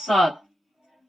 7।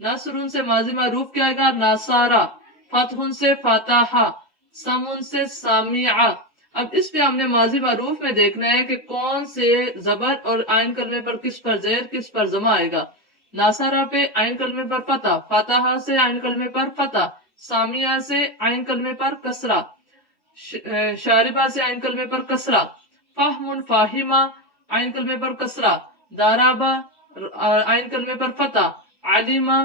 نصر سے ماضی معروف کیا آئے گا؟ ناصارا. فتح سے فاتحہ. سمن سے سامعہ. اب اس پہ ہم نے ماضی معروف میں دیکھنا ہے کہ کون سے زبر اور آئین کلمے پر کس پر زیر کس پر زمہ آئے گا. ناصارہ پہ آئین کلمے پر فتح، فاتحہ سے آئین کلمے پر فتح، سامعہ سے آئین کلمے پر کسرہ، شاربہ سے آئین کلمے پر کسرہ، فہم فاہمہ آئین کلمے پر کسرہ، دارابہ آئین کلمے پر فتح، علیمہ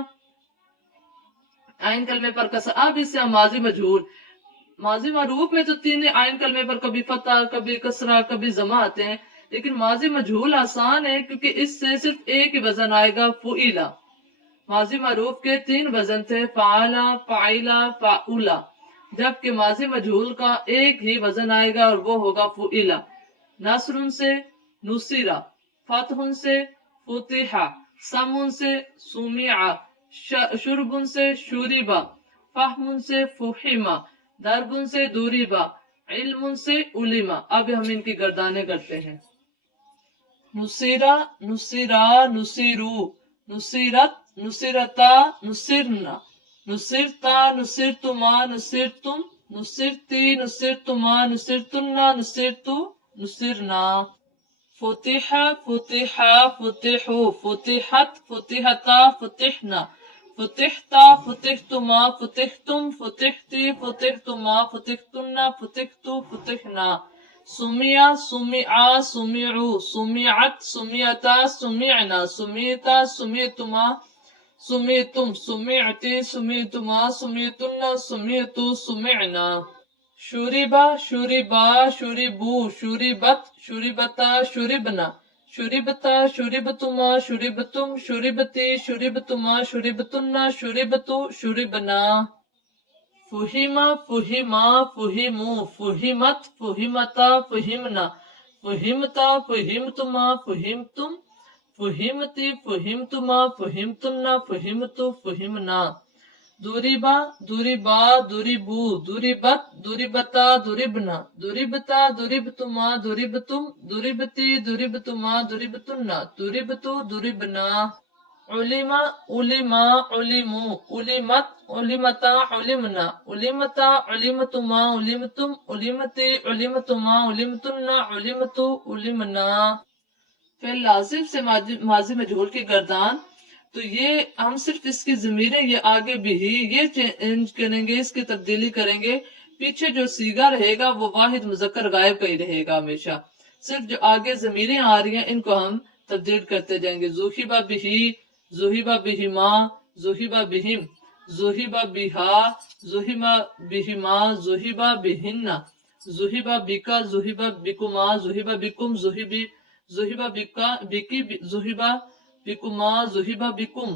آئین کلمے پر کسرہ. اب اس سے ہم ماضی معروف میں تو تین آئین کلمے پر کبھی فتح، کبھی کسرہ، کبھی زمہ آتے ہیں، لیکن ماضی مجہول آسان ہے کیونکہ اس سے صرف ایک ہی وزن آئے گا، فعیلا. ماضی معروف کے 3 وزن تھے، فعلا، فعیلا، فعولا، جبکہ ماضی مجہول کا ایک ہی وزن آئے گا اور وہ ہوگا فعیلا. نصر سے نصیرہ، فتح سے فتحہ، سمن سے سمعہ، شرب سے شوربہ، فہم سے فہمہ، درب سے دوریبہ، علم سے علمہ. اب ہم ان کی گردانیں کرتے ہیں. نصیرہ، نصیرہ، نصیرو، نصیرت، نصیرتا، نصرنا، نصرتا، نصرتما، نصرتم، نصرتی، نصرتما، نصرتنا، نصرتو، نصرنا. فتح، فتحا، فتحو، فتحت، فتحتا، فتحنا، فتحتا، فتحتما، فتحتم، فتحتی، فتحتما، فتحتنا، فتحتو، فتحنا. سمع، سمعا، سمعو، سمعت، سمعتا، سمعنا، سمعتا، سمعتما، سمعتم، سمعتی، سمعتما، سمعتنا، سمعتو، سمعنا. شوربا، شوربا، شوربو، شوربت، شوربتا، شوربنا، شوربتا، شوربتما، شوربتم، شوربتی، شوربتما، شوربتنا، شوربتو، شوربنا. فہیمہ، فہیما، فہیمو، فہیمت، فہیمتا، فہیمنا، فہیمتا، فہیمتما، فہیمتم، فہیمتی، فہیمتما، فہیمتنا، فہیمتو، فہیمنا. دوریبا، دوریبا، دوریبو، دوریبت، دوریبتا، دوریبنا، دوریبتا، دوریبتما، دوریبتم، دوریبتی، دوریبتما، دوریبتنا، دوریبتو، دوریبنا. علما، علما، علمو، علمت، علمتا، علمنا، علمتا، علمتما، علمتم، علمتی، علمتما، علمتنا، علمتو، علمنا. پھر لازم سے ماضی مجہول کی گردان، تو یہ ہم صرف اس کی ضمیریں یہ آگے بھی ہی یہ چینج کریں گے، اس کی تبدیلی کریں گے. پیچھے جو سیگا رہے گا وہ واحد مذکر غائب کا ہی رہے گا ہمیشہ. صرف جو آگے ضمیریں آ رہی ہیں ان کو ہم تبدیل کرتے جائیں گے. زوہبہ بہی، زوہبہ بہما، زوہبہ بہم، زوہبہ بہا، زوہبہ بہما، زوہبہ بہنہ، زوہبہ بکا، زوہبہ بکما، زوہبہ بکم، زوہبہ بکا، بکی، زوہبہ بکما، زوہبہ بکم،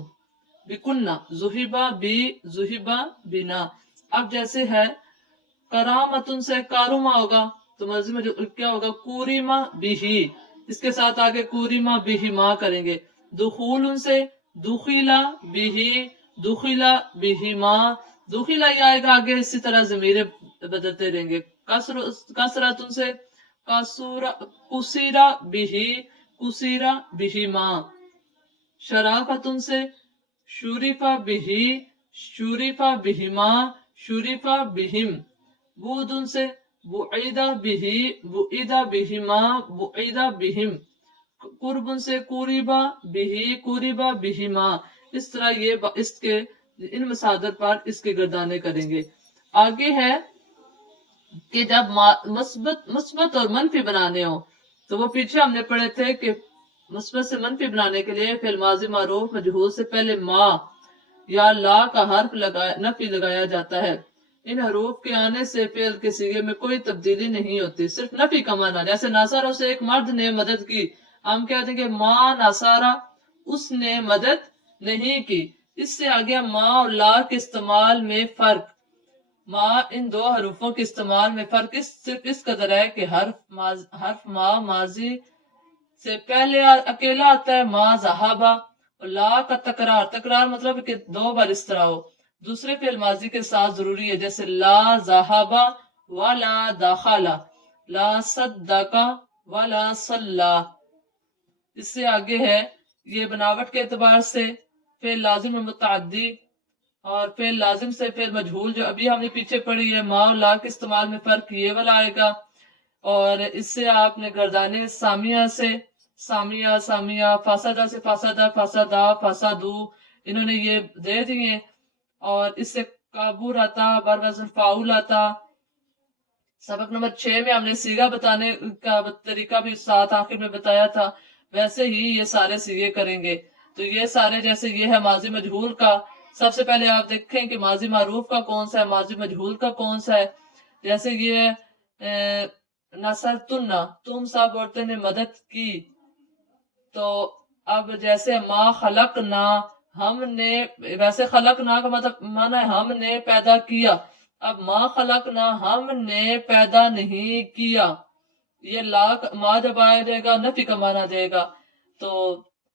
بکنہ، زوہبہ بی، زوہبہ بنا. اب جیسے ہے کرامتن سے کارما ہوگا تو ماضی میں جو کیا ہوگا؟ کوریما بہی، اس کے ساتھ آگے کوریما بہی ما کریں گے. دخول سے دخیلا بہی، دخیلا بہی ما، دخیلا ہی آئے گا آگے، اسی طرح ضمیریں بدلتے رہیں گے. کسرتن سے کسیرا بہی، کسیرا بہی ما. شرافتن سے شوریفا بہی، شوریفا بہما، شوریفا بہم. بودن سے بعیدہ بہی، بعیدہ بہما، بعیدہ بہم. قربن سے قریبا بہی، قریبا بہما. اس طرح یہ اس کے ان مصادر پر اس کے گردانے کریں گے. آگے ہے کہ جب مثبت اور منفی بنانے ہوں تو وہ پیچھے ہم نے پڑھے تھے کہ مثبت سے منفی بنانے کے لیے فعل ماضی معروف مجہول سے پہلے ما یا لا کا حرف نفی لگایا جاتا ہے. ان حروف کے آنے سے فعل کے صیغے میں کوئی تبدیلی نہیں ہوتی، صرف نفی کا معنی. جیسے ناصارہ سے ایک مرد نے مدد کی، ہم کہہ دیں گے ما ناصارہ، اس نے مدد نہیں کی. اس سے آگے ما اور لا کے استعمال میں فرق. ما ان دو حروفوں کے استعمال میں فرق صرف اس قدر ہے کہ حرف ما ماضی سے پہلے اکیلا آتا ہے، ما ذہابا، اور لا کا تکرار مطلب کہ 2 بار اس طرح ہو دوسرے فعل ماضی کے ساتھ ضروری ہے. جیسے لا ذہابا ولا داخلا، لا صدقا ولا صلا. اس سے آگے ہے یہ بناوٹ کے اعتبار سے فعل لازم و متعدی اور فعل لازم سے فعل مجہول جو ابھی ہم نے پیچھے پڑھی ہے، ما اور لا کے استعمال میں فرق یہ والا آئے گا. اور اس سے آپ نے گردانے سامیہ سے سامیہ سامیہ، فاسدہ سے فاسدہ فاسدہ فاسدو انہوں نے یہ دے دیے. اور اس سے کابور آتا، بر وزن فاؤل آتا. سبق نمبر 6 میں ہم نے سیگا بتانے کا طریقہ بھی ساتھ آخر میں بتایا تھا، ویسے ہی یہ سارے سیگے کریں گے. تو یہ سارے جیسے یہ ہے ماضی مجہول کا، سب سے پہلے آپ دیکھیں کہ ماضی معروف کا کون سا ہے، ماضی مجہول کا کون سا ہے. جیسے یہ نصرتنا، تم سب عورتوں نے مدد کی. تو اب جیسے ما خلقنا، ہم نے، ویسے خلقنا کا مطلب مانا ہے ہم نے پیدا کیا. اب ما خلقنا ہم نے پیدا نہیں کیا، یہ لا ما جب آیا جائے گا نفی کا معنی دے گا. تو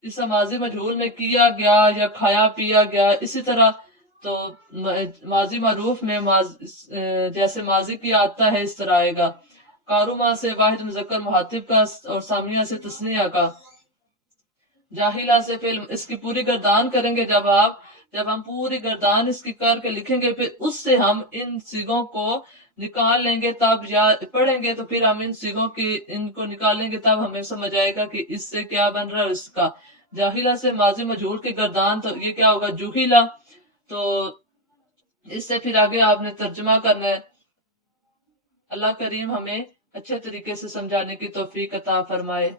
اس ماضی مجہول میں کیا گیا یا کھایا پیا گیا. اسی طرح تو ماضی معروف میں جیسے ماضی کی آتا ہے اس طرح آئے گا. کاروما سے واحد مذکر مخاطب کا اور سامیہ سے تسنیہ کا. جاہلہ سے فعل اس کی پوری گردان کریں گے. جب ہم پوری گردان اس کی کر کے لکھیں گے، پھر اس سے ہم ان سیگوں کو نکال لیں گے. تب یا پڑھیں گے تو پھر ہم ان سیگوں کی ان کو نکالیں گے، تب ہمیں سمجھ آئے گا کہ اس سے کیا بن رہا ہے. اس کا جاہلہ سے ماضی مجہول کی گردان، تو یہ کیا ہوگا، جوہلہ. تو اس سے پھر آگے آپ نے ترجمہ کرنا ہے. اللہ کریم ہمیں اچھے طریقے سے سمجھانے کی توفیق عطا فرمائے.